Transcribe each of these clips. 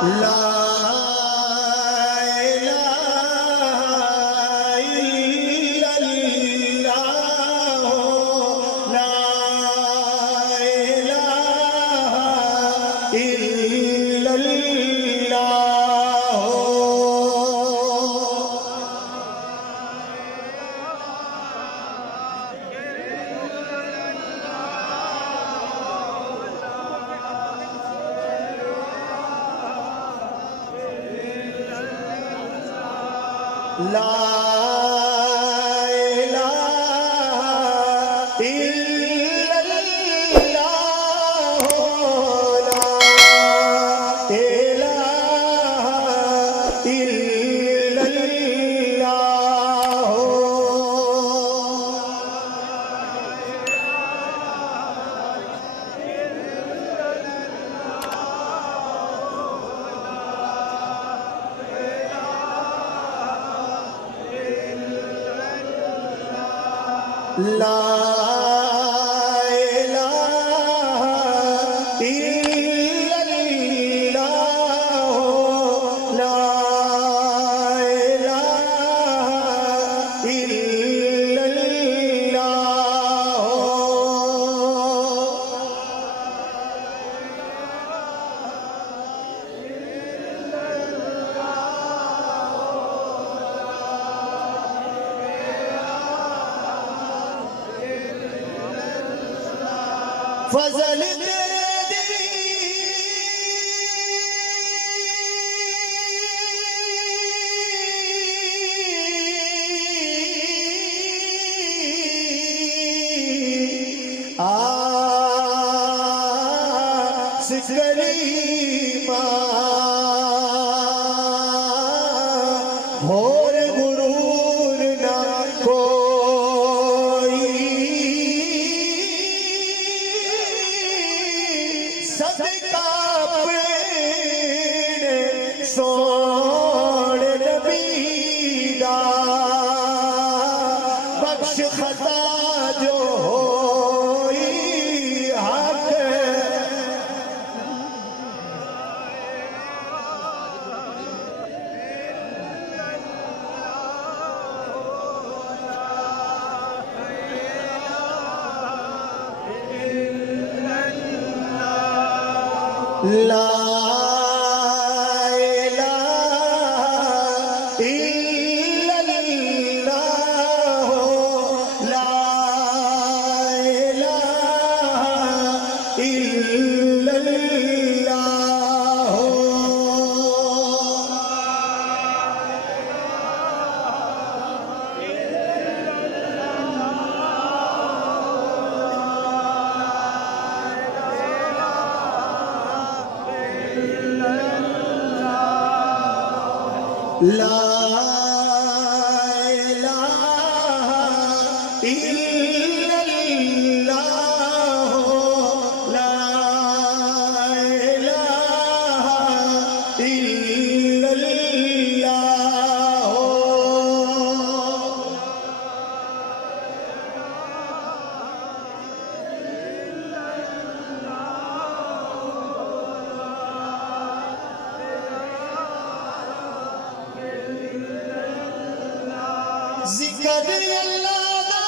لا إله إلا الله لا إله إلا الله لا إله إلا الله لا إله إلا الله لا إله إلا الله لا إله إلا الله فضل تیرے آس کریمہ اور غرور نہ صدقہ پیڑ سوڑ نبی دا بخش خطا جو ہوئی حق لا إله إلا الله لا إله إلا الله لا إله إلا الله لا إله إلا الله ذکر اللہ دا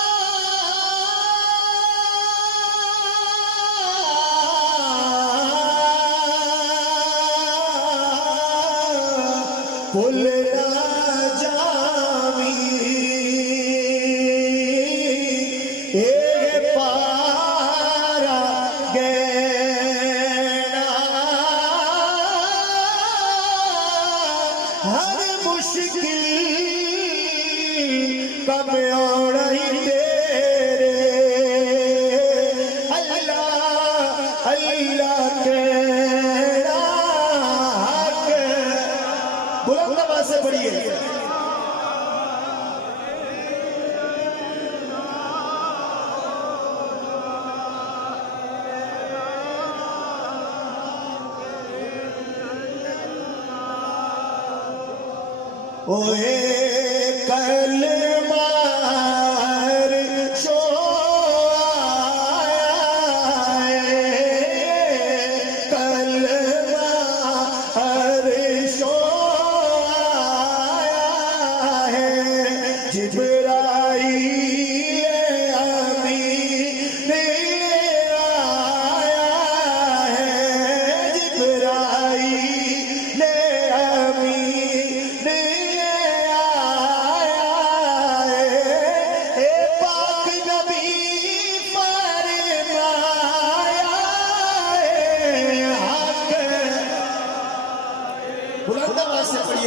پل جامی اے پارا گینا ہر مشکل کم اوڑی تیرے اللہ اللہ تیرا حق بلند آواز سے پڑھیے اوے کلمہ شو آیا ہے کلمہ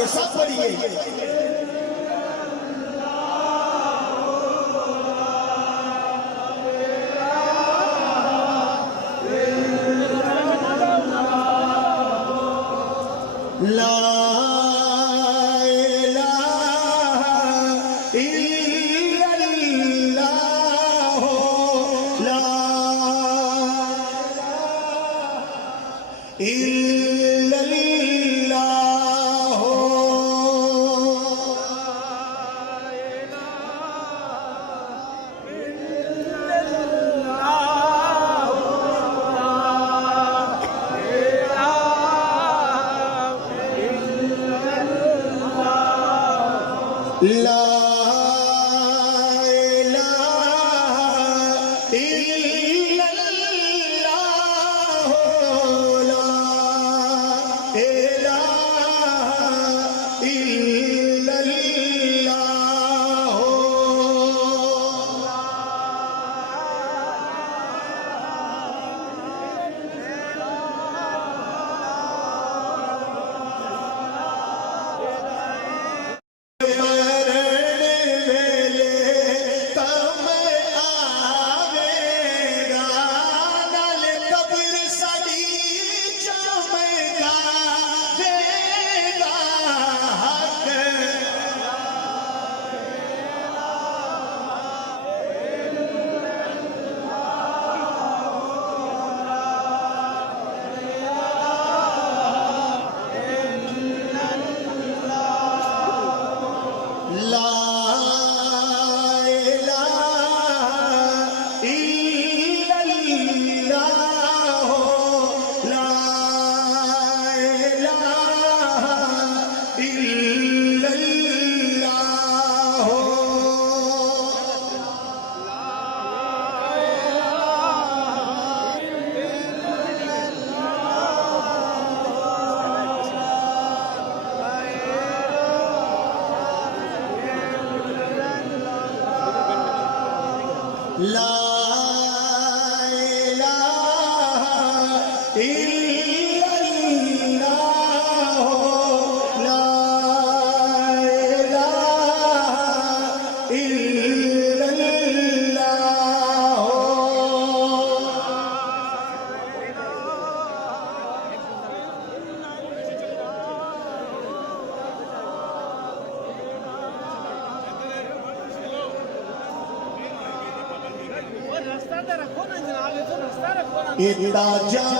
سب پڑھیے لا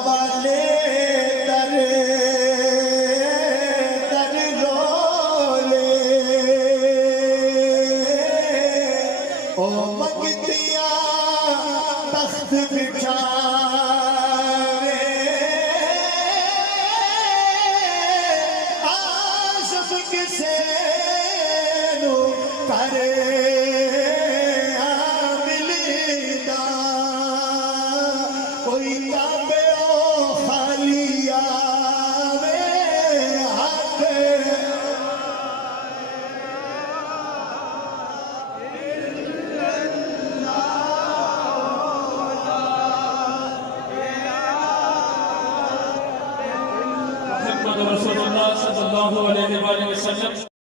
والے در رولے او مگتیا تخت بچھاوے آسف کسے نو کرے رسول اللہ صلی اللہ علیہ وسلم